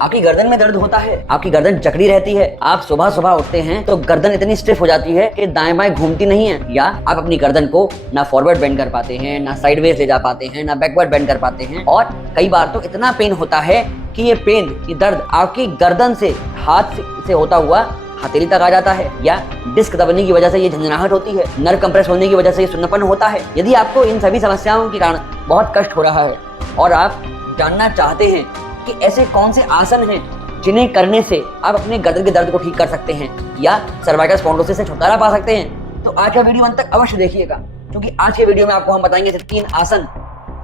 आपकी गर्दन में दर्द होता है, आपकी गर्दन जकड़ी रहती है, आप सुबह सुबह उठते हैं तो गर्दन इतनी स्टिफ हो जाती है कि दाएं बाएं घूमती नहीं है, या आप अपनी गर्दन को ना फॉरवर्ड बेंड कर पाते हैं, ना साइडवेज ले जा पाते हैं, ना बैकवर्ड बेंड कर पाते हैं, और कई बार तो इतना पेन होता है कि ये दर्द आपकी गर्दन से हाथ से होता हुआ हथेली तक आ जाता है, या डिस्क दबने की वजह से ये झंझनाहट होती है, नर्व कंप्रेस होने की वजह से ये सुन्नपन होता है। यदि आपको इन सभी समस्याओं के कारण बहुत कष्ट हो रहा है और आप जानना चाहते हैं कि ऐसे कौन से आसन हैं जिन्हें करने से आप अपने गर्दन के दर्द को ठीक कर सकते हैं या सर्वाइकल स्पॉन्डिलोसिस से छुटकारा पा सकते हैं, तो आज का वीडियो अंत तक अवश्य देखिएगा, क्योंकि आज के वीडियो में आपको हम बताएंगे 3 आसन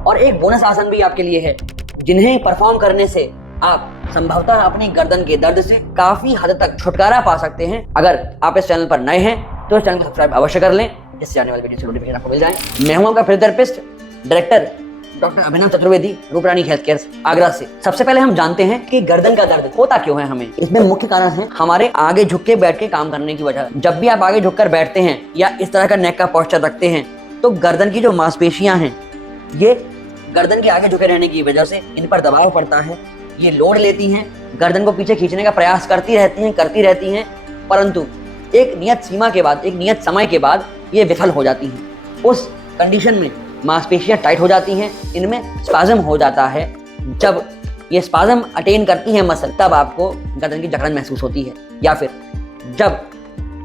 और एक बोनस आसन भी आपके लिए है, जिन्हें परफॉर्म करने से आप संभवतः अपनी गर्दन के दर्द से काफी हद तक छुटकारा पा सकते हैं। अगर आप इस चैनल पर नए हैं तो इस चैनल को सब्सक्राइब अवश्य कर लें, जिससे आने वाले वीडियो से नोटिफिकेशन आपको मिल जाए। मैं हूं आपका फिजियोथेरेपिस्ट डायरेक्टर डॉक्टर अभिनव चतुर्वेदी, रूपरानी हेल्थ केयर आगरा से। सबसे पहले हम जानते हैं कि गर्दन का दर्द होता क्यों है हमें। इसमें मुख्य कारण है हमारे आगे झुक के बैठ के काम करने की वजह। जब भी आप आगे झुककर बैठते हैं या इस तरह का नेक का पोस्चर रखते हैं तो गर्दन की जो मांसपेशियां हैं, ये गर्दन के आगे झुके रहने की वजह से इन पर दबाव पड़ता है, ये लोड लेती हैं, गर्दन को पीछे खींचने का प्रयास करती रहती हैं, परंतु एक नियत सीमा के बाद, एक नियत समय के बाद ये विफल हो जाती हैं। उस कंडीशन में मांसपेशियां टाइट हो जाती हैं, इनमें स्पाज्म हो जाता है। जब ये स्पाज्म अटेन करती है मसल, तब आपको गर्दन की जकड़न महसूस होती है, या फिर जब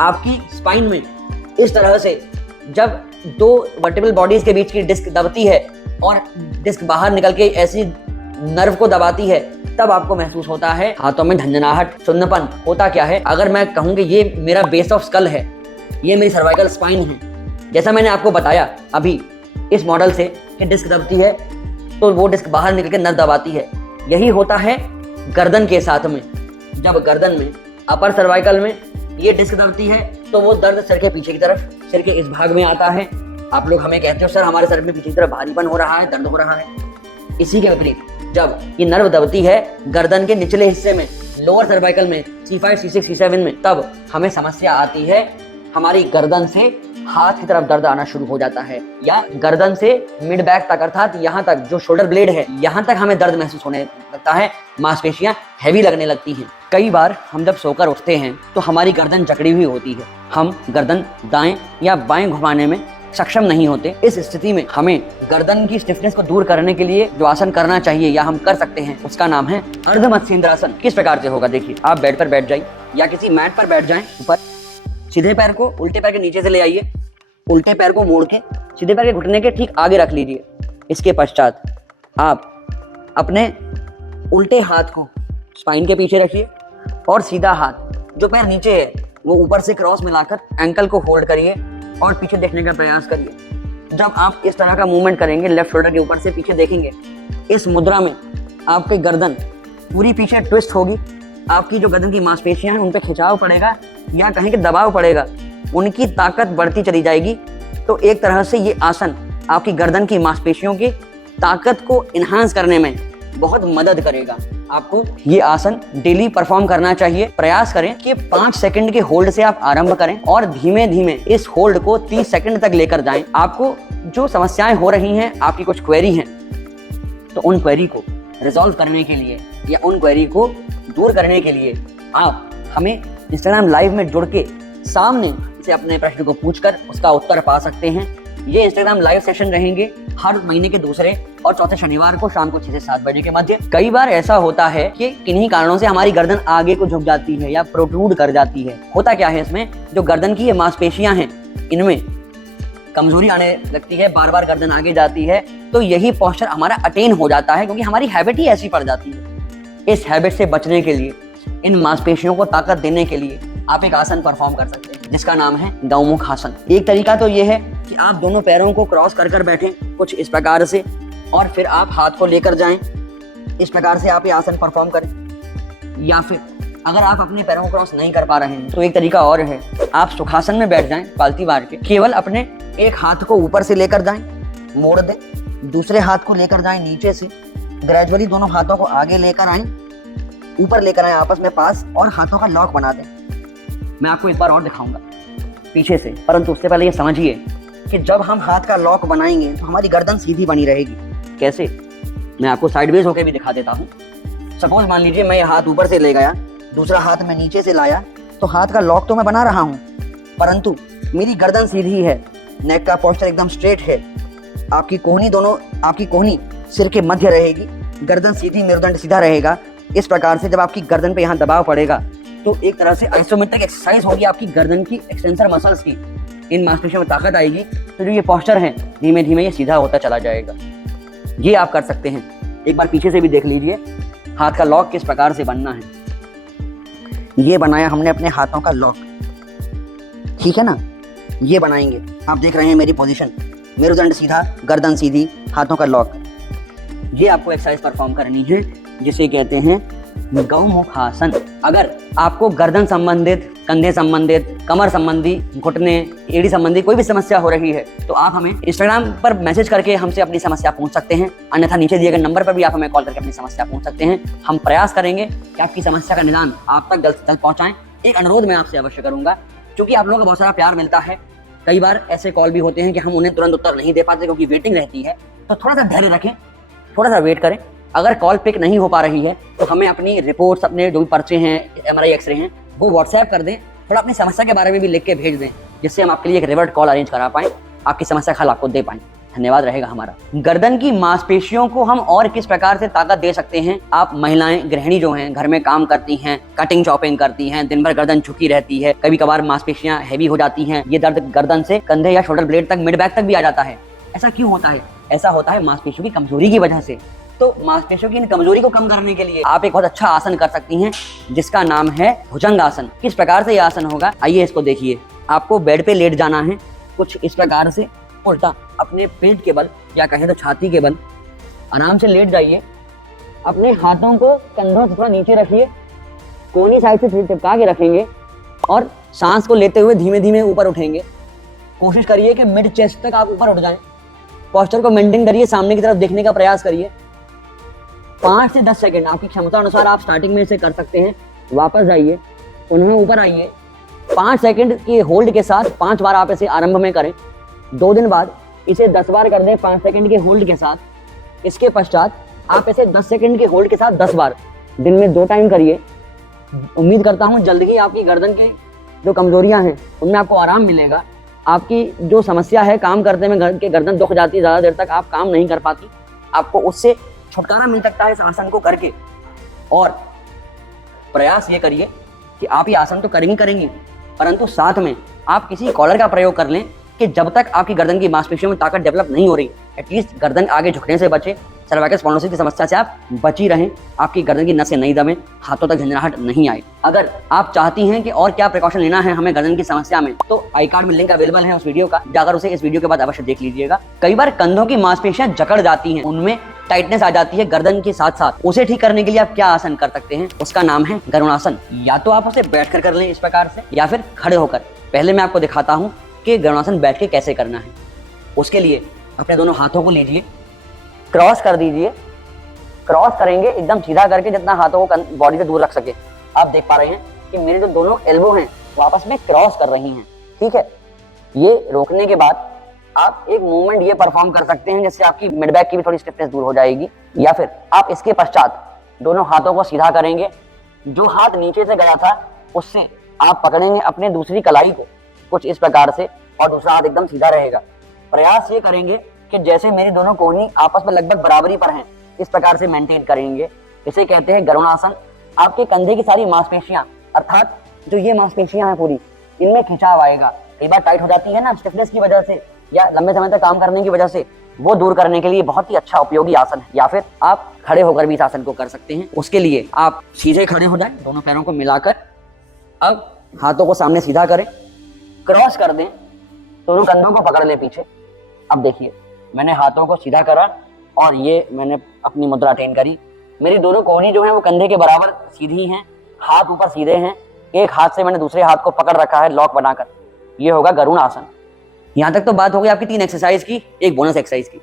आपकी स्पाइन में इस तरह से जब 2 वर्टिब्रल बॉडीज के बीच की डिस्क दबती है और डिस्क बाहर निकल के ऐसी नर्व को दबाती है, तब आपको महसूस होता है हाथों में झंझनाहट, सुन्नपन। होता क्या है, अगर मैं कहूँ कि ये मेरा बेस ऑफ स्कल है, ये मेरी सर्वाइकल स्पाइन है, जैसा मैंने आपको बताया अभी इस मॉडल से कि डिस्क दबती है तो वो डिस्क बाहर निकल के नर्व दबाती है, यही होता है गर्दन के साथ में। जब गर्दन में अपर सर्वाइकल में ये डिस्क दबती है तो वो दर्द सिर के पीछे की तरफ, सिर के इस भाग में आता है। आप लोग हमें कहते हो सर हमारे सर में पीछे की तरफ भारीपन हो रहा है, दर्द हो रहा है। इसी के विपरीत जब ये नर्व दबती है गर्दन के निचले हिस्से में, लोअर सर्वाइकल में, C5, C6, C7 में, तब हमें समस्या आती है, हमारी गर्दन से हाथ की तरफ दर्द आना शुरू हो जाता है, या गर्दन से मिड बैक तक, अर्थात यहाँ तक जो शोल्डर ब्लेड है, यहाँ तक हमें दर्द महसूस होने लगता है, मांसपेशियां हैवी लगने लगती हैं। कई बार हम जब सोकर उठते हैं तो हमारी गर्दन जकड़ी हुई होती है, हम गर्दन दाएं या बाएं घुमाने में सक्षम नहीं होते। इस स्थिति में हमें गर्दन की स्टिफनेस को दूर करने के लिए जो आसन करना चाहिए या हम कर सकते हैं, उसका नाम है अर्ध मत्स्येंद्रासन। किस प्रकार से होगा देखिए, आप बेड पर बैठ जाइए या किसी मैट पर बैठ जाएं, ऊपर सीधे पैर को उल्टे पैर के नीचे से ले आइए, उल्टे पैर को मोड़ के सीधे पैर के घुटने के ठीक आगे रख लीजिए। इसके पश्चात आप अपने उल्टे हाथ को स्पाइन के पीछे रखिए और सीधा हाथ जो पैर नीचे है वो ऊपर से क्रॉस मिलाकर एंकल को होल्ड करिए और पीछे देखने का प्रयास करिए। जब आप इस तरह का मूवमेंट करेंगे, लेफ्ट शोल्डर के ऊपर से पीछे देखेंगे, इस मुद्रा में आपकी गर्दन पूरी पीछे ट्विस्ट होगी, आपकी जो गर्दन की मांसपेशियां हैं उन पर खिंचाव पड़ेगा या कहीं के दबाव पड़ेगा, उनकी ताकत बढ़ती चली जाएगी। तो एक तरह से ये आसन आपकी गर्दन की मांसपेशियों की ताकत को इन्हांस करने में बहुत मदद करेगा। आपको ये आसन डेली परफॉर्म करना चाहिए। प्रयास करें कि 5 सेकंड के होल्ड से आप आरंभ करें और धीमे धीमे इस होल्ड को 30 सेकंड तक लेकर जाएं। आपको जो समस्याएं हो रही हैं, आपकी कुछ क्वेरी हैं, तो उन क्वेरी को रिजॉल्व करने के लिए या उन क्वेरी को दूर करने के लिए आप हमें इंस्टाग्राम लाइव में जुड़ के सामने से अपने प्रश्न को पूछकर उसका उत्तर पा सकते हैं। ये इंस्टाग्राम लाइव सेशन रहेंगे हर महीने के दूसरे और चौथे शनिवार को शाम को 6 से 7 बजे के मध्य। कई बार ऐसा होता है कि किन्हीं कारणों से हमारी गर्दन आगे को झुक जाती है या प्रोट्रूड कर जाती है। होता क्या है, इसमें जो गर्दन की ये मांसपेशियां हैं इनमें कमजोरी आने लगती है, बार बार गर्दन आगे जाती है, तो यही पोस्चर हमारा अटेन हो जाता है, क्योंकि हमारी हैबिट ही ऐसी पड़ जाती है। इस हैबिट से बचने के लिए, इन मांसपेशियों को ताकत देने के लिए आप एक आसन परफॉर्म कर सकते हैं, जिसका नाम है गौमुख आसन। एक तरीका तो ये है कि आप दोनों पैरों को क्रॉस कर कर बैठें कुछ इस प्रकार से, और फिर आप हाथ को लेकर जाएं, इस प्रकार से आप ये आसन परफॉर्म करें। या फिर अगर आप अपने पैरों को क्रॉस नहीं कर पा रहे हैं तो एक तरीका और है, आप सुखासन में बैठ जाएं पालती मार के, केवल अपने एक हाथ को ऊपर से लेकर जाएं, मोड़ दें, दूसरे हाथ को लेकर जाएं नीचे से, ग्रेजुअली दोनों हाथों को आगे लेकर आएं, ऊपर लेकर आएं आपस में पास, और हाथों का लॉक बना दें। मैं आपको एक बार और दिखाऊंगा पीछे से, परंतु उससे पहले ये समझिए कि जब हम हाथ का लॉक बनाएंगे तो हमारी गर्दन सीधी बनी रहेगी। कैसे, मैं आपको साइडवेज होके भी दिखा देता हूँ। सपोज मान लीजिए मैं ये हाथ ऊपर से ले गया, दूसरा हाथ मैं नीचे से लाया, तो हाथ का लॉक तो मैं बना रहा हूँ, परंतु मेरी गर्दन सीधी है, नेक का पोस्चर एकदम स्ट्रेट है, आपकी कोहनी सिर के मध्य रहेगी, गर्दन सीधी, मेरुदंड सीधा रहेगा। इस प्रकार से जब आपकी गर्दन पे यहाँ दबाव पड़ेगा तो एक तरह से आइसोमेट्रिक एक्सरसाइज होगी आपकी गर्दन की एक्सटेंसर मसल्स की, इन मांसपेशियों में ताकत आएगी, तो जो ये पोस्चर है धीमे धीमे ये सीधा होता चला जाएगा। ये आप कर सकते हैं। एक बार पीछे से भी देख लीजिए हाथ का लॉक किस प्रकार से बनना है। ये बनाया हमने अपने हाथों का लॉक, ठीक है ना, ये बनाएंगे। आप देख रहे हैं मेरी पोजीशन, मेरुदंड सीधा, गर्दन सीधी, हाथों का लॉक। ये आपको एक्सरसाइज परफॉर्म करनी है जिसे कहते हैं गौमुखासन। अगर आपको गर्दन संबंधित, कंधे संबंधित, कमर संबंधी, घुटने, एड़ी संबंधी कोई भी समस्या हो रही है तो आप हमें इंस्टाग्राम पर मैसेज करके हमसे अपनी समस्या पूछ सकते हैं, अन्यथा नीचे दिए गए नंबर पर भी आप हमें कॉल करके अपनी समस्या पूछ सकते हैं। हम प्रयास करेंगे कि आपकी समस्या का निदान आप तक जल्द से जल्द पहुंचाएं। एक अनुरोध मैं आपसे अवश्य करूंगा, क्योंकि आप लोगों का बहुत सारा प्यार मिलता है, कई बार ऐसे कॉल भी होते हैं कि हम उन्हें तुरंत उत्तर नहीं दे पाते क्योंकि वेटिंग रहती है, तो थोड़ा सा धैर्य रखें, थोड़ा सा वेट करें। अगर कॉल पिक नहीं हो पा रही है तो हमें अपनी रिपोर्ट्स, अपने जो भी पर्चे हैं, MRI एक्सरे हैं, वो व्हाट्सएप कर दें, थोड़ा अपनी समस्या के बारे में भी लिख के भेज दें, जिससे हम आपके लिए एक रिवर्ट कॉल अरेंज करा पाएं, आपकी समस्या का हल आपको दे पाएं। धन्यवाद रहेगा हमारा। गर्दन की मांसपेशियों को हम और किस प्रकार से ताकत दे सकते हैं। आप महिलाएं, गृहिणी जो हैं, घर में काम करती हैं, कटिंग चॉपिंग करती हैं, दिन भर गर्दन झुकी रहती है, कभी कभार मांसपेशियां हैवी हो जाती हैं, ये दर्द गर्दन से कंधे या शोल्डर ब्लेड तक, मिड बैक तक भी आ जाता है। ऐसा क्यों होता है? ऐसा होता है मांसपेशियों की कमजोरी की वजह से। तो मांसपेशियों की इन कमजोरी को कम करने के लिए आप एक बहुत अच्छा आसन कर सकती हैं जिसका नाम है भुजंग आसन। किस प्रकार से यह आसन होगा, आइए इसको देखिए। आपको बेड पे लेट जाना है, कुछ इस प्रकार से उल्टा अपने पेट के बल या कहें तो छाती के बल आराम से लेट जाइए। अपने हाथों को कंधों से थोड़ा नीचे रखिए, कोहनी साइड से चिपका के रखेंगे और सांस को लेते हुए धीमे धीमे ऊपर उठेंगे। कोशिश करिए कि मिड चेस्ट तक आप ऊपर उठ जाएं। पोस्चर को मेंटेन करिए, सामने की तरफ देखने का प्रयास करिए। 5 से 10 सेकंड आपकी क्षमता अनुसार आप स्टार्टिंग में इसे कर सकते हैं। वापस जाइए, उन्हें ऊपर आइए, 5 सेकंड की होल्ड के साथ 5 बार आप इसे आरंभ में करें। 2 दिन बाद इसे 10 बार कर दें 5 सेकंड के होल्ड के साथ। इसके पश्चात आप इसे 10 सेकंड के होल्ड के साथ 10 बार दिन में 2 टाइम करिए। उम्मीद करता हूँ जल्द ही आपकी गर्दन की जो कमजोरियां हैं उनमें आपको आराम मिलेगा। आपकी जो समस्या है काम करते में गर्दन दुख जाती है, ज़्यादा देर तक आप काम नहीं कर पाती, आपको उससे छुटकारा मिल सकता है इस आसन को करके। और प्रयास ये करिए कि आप ये आसन तो करेंगी, परंतु साथ में आप किसी कॉलर का प्रयोग कर लें कि जब तक आपकी गर्दन की मांसपेशियों में ताकत डेवलप नहीं हो रही, एटलीस्ट गर्दन आगे झुकने से बचे, सर्वाइकल स्पॉन्डिलोसिस की समस्या से आप बची रहें, आपकी गर्दन की नसें नहीं दबें, हाथों तक झंझनाहट नहीं आए। अगर आप चाहती हैं कि और क्या प्रिकॉशन लेना है हमें गर्दन की समस्या में, तो आई कार्ड में लिंक अवेलेबल है उस वीडियो का, जाकर उसे इस वीडियो के बाद अवश्य देख लीजिएगा। कई बार कंधों की मांसपेशियां जकड़ जाती हैं, उनमें टाइटनेस आ जाती है गर्दन के साथ साथ, उसे ठीक करने के लिए आप क्या आसन कर सकते हैं, उसका नाम है गरुड़ासन। या तो आप उसे बैठकर कर लें इस प्रकार से, या फिर खड़े होकर। पहले मैं आपको दिखाता हूँ कि गरुड़ासन बैठ के कैसे करना है। उसके लिए अपने दोनों हाथों को लीजिए, क्रॉस कर दीजिए। क्रॉस करेंगे एकदम सीधा करके, जितना हाथों को बॉडी से दूर रख सके। आप देख पा रहे हैं कि मेरे जो दोनों एल्बो हैं वो आपस में क्रॉस कर रही हैं, ठीक है। ये रोकने के बाद आप एक मूवमेंट ये परफॉर्म कर सकते हैं जिससे आपकी मिड बैक की भी थोड़ी स्टिफनेस दूर हो जाएगी। या फिर आप इसके पश्चात दोनों हाथों को सीधा करेंगे, जो हाथ नीचे से गया था उससे आप पकड़ेंगे अपने दूसरी कलाई को कुछ इस प्रकार से, और दूसरा हाथ एकदम सीधा रहेगा। प्रयास ये करेंगे कि जैसे मेरी दोनों कोहनी आपस में लगभग बराबरी पर हैं, इस प्रकार से मेंटेन करेंगे। इसे कहते हैं गरुड़ासन। आपके कंधे की सारी मांसपेशियां, अर्थात जो ये मांसपेशियां हैं पूरी, इनमें खिंचाव आएगा। कई बार टाइट हो जाती है ना स्टिफनेस की वजह से या लंबे समय तक काम करने की वजह से, वो दूर करने के लिए बहुत ही अच्छा उपयोगी आसन है। या फिर आप खड़े होकर भी इस आसन को कर सकते हैं। उसके लिए आप सीधे खड़े हो जाएं, दोनों पैरों को मिलाकर। अब हाथों को सामने सीधा करें, क्रॉस कर दें, दोनों कंधों को पकड़ लें पीछे। अब देखिए मैंने हाथों को सीधा करा और ये मैंने अपनी मुद्रा अटेन करी। मेरी दोनों कोहनी जो है वो कंधे के बराबर सीधी हैं, हाथ ऊपर सीधे हैं। एक हाथ से मैंने दूसरे हाथ को पकड़ रखा है लॉक बनाकर। ये होगा गरुड़ आसन। यहाँ तक तो बात हो गई आपकी 3 एक्सरसाइज की, एक बोनस एक्सरसाइज की।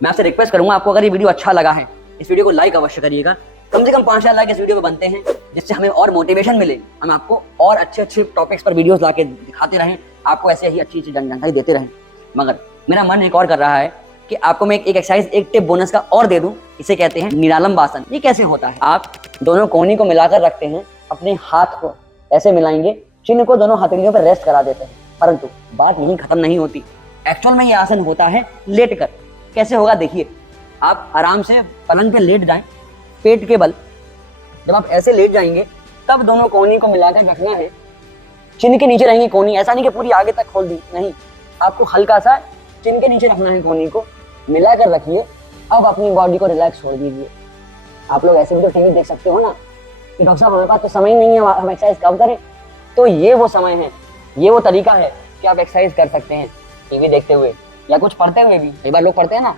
मैं आपसे रिक्वेस्ट करूंगा, आपको अगर ये वीडियो अच्छा लगा है, इस वीडियो को लाइक अवश्य करिएगा। कम से कम 5000 लाइक इस वीडियो पे बनते हैं, जिससे हमें और मोटिवेशन मिले, हम आपको और अच्छे टॉपिक्स पर वीडियोस लाके दिखाते रहें, आपको ऐसे ही अच्छी जानकारी देते रहें। मगर मेरा मन एक और कर रहा है कि आपको मैं एक एक्सरसाइज, एक टिप बोनस का और दे दूं। इसे कहते हैं निरालंब आसन। ये कैसे होता है? आप दोनों कोहनी को मिलाकर रखते हैं, अपने हाथ को ऐसे मिलाएंगे, चिन्ह को दोनों हथेलियों पर रेस्ट करा देते हैं। परंतु बात यहीं खत्म नहीं होती। एक्चुअल में ये आसन होता है लेट कर। कैसे होगा देखिए, आप आराम से पलंग पे लेट जाएं, पेट के बल। जब आप ऐसे लेट जाएंगे तब दोनों कोहनी को मिलाकर रखना है। चिन्ह के नीचे रहेंगी कोहनी, ऐसा नहीं कि पूरी आगे तक खोल दी, नहीं, आपको हल्का सा चिन्ह के नीचे रखना है कोहनी को, मिलाकर रखिए। अब अपनी बॉडी को रिलैक्स छोड़ दीजिए। आप लोग ऐसे भी तो टीवी देख सकते हो ना कि डॉक्टर साहब हमारे पास तो समय ही नहीं है, हम एक्सरसाइज कब करें। तो ये वो समय है, ये वो तरीका है कि आप एक्सरसाइज कर सकते हैं टीवी देखते हुए या कुछ पढ़ते हुए भी। कई बार लोग पढ़ते हैं ना,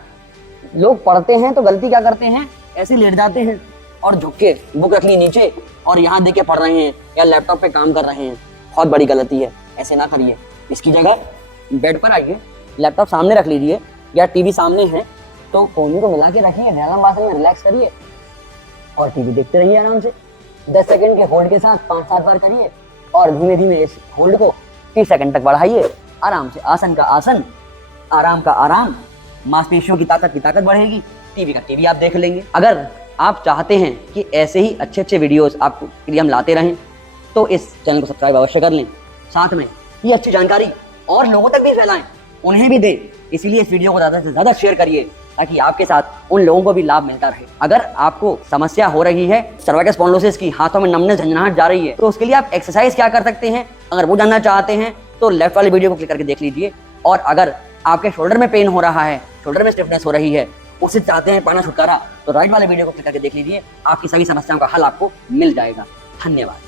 लोग पढ़ते हैं तो गलती क्या करते हैं, ऐसे लेट जाते हैं और झुक के बुक रख ली नीचे और यहाँ देख के पढ़ रहे हैं या लैपटॉप पे काम कर रहे हैं। बहुत बड़ी गलती है, ऐसे ना करिए। इसकी जगह बेड पर आइए, लैपटॉप सामने रख लीजिए या टीवी सामने है तो कोहनी को मिला के रखिए, निरालंब आसन में रिलैक्स करिए और टीवी देखते रहिए आराम से। 10 सेकंड के होल्ड के साथ 5-7 बार करिए और धीमे धीमे इस होल्ड को 30 सेकंड तक बढ़ाइए। आराम से आसन का आसन, आराम का आराम, मांसपेशियों की ताकत बढ़ेगी, टीवी का टीवी आप देख लेंगे। अगर आप चाहते हैं कि ऐसे ही अच्छे अच्छे वीडियोस आपको के लिए हम लाते रहें तो इस चैनल को सब्सक्राइब अवश्य कर लें। साथ में ये अच्छी जानकारी और लोगों तक भी फैलाएं, उन्हें भी दें। इसीलिए इस वीडियो को ज़्यादा से ज़्यादा शेयर करिए ताकि आपके साथ उन लोगों को भी लाभ मिलता रहे। अगर आपको समस्या हो रही है सर्वाइकल स्पॉन्डिलोसिस की, हाथों में नमनेस, झंझनाहट जा रही है, तो उसके लिए आप एक्सरसाइज क्या कर सकते हैं, अगर वो जानना चाहते हैं तो लेफ्ट वाले वीडियो को क्लिक करके देख लीजिए। और अगर आपके शोल्डर में पेन हो रहा है, शोल्डर में स्टिफनेस हो रही है, उससे चाहते हैं पाना छुटकारा, तो राइट वाले वीडियो को क्लिक करके देख लीजिए। आपकी सभी समस्याओं का हल आपको मिल जाएगा। धन्यवाद।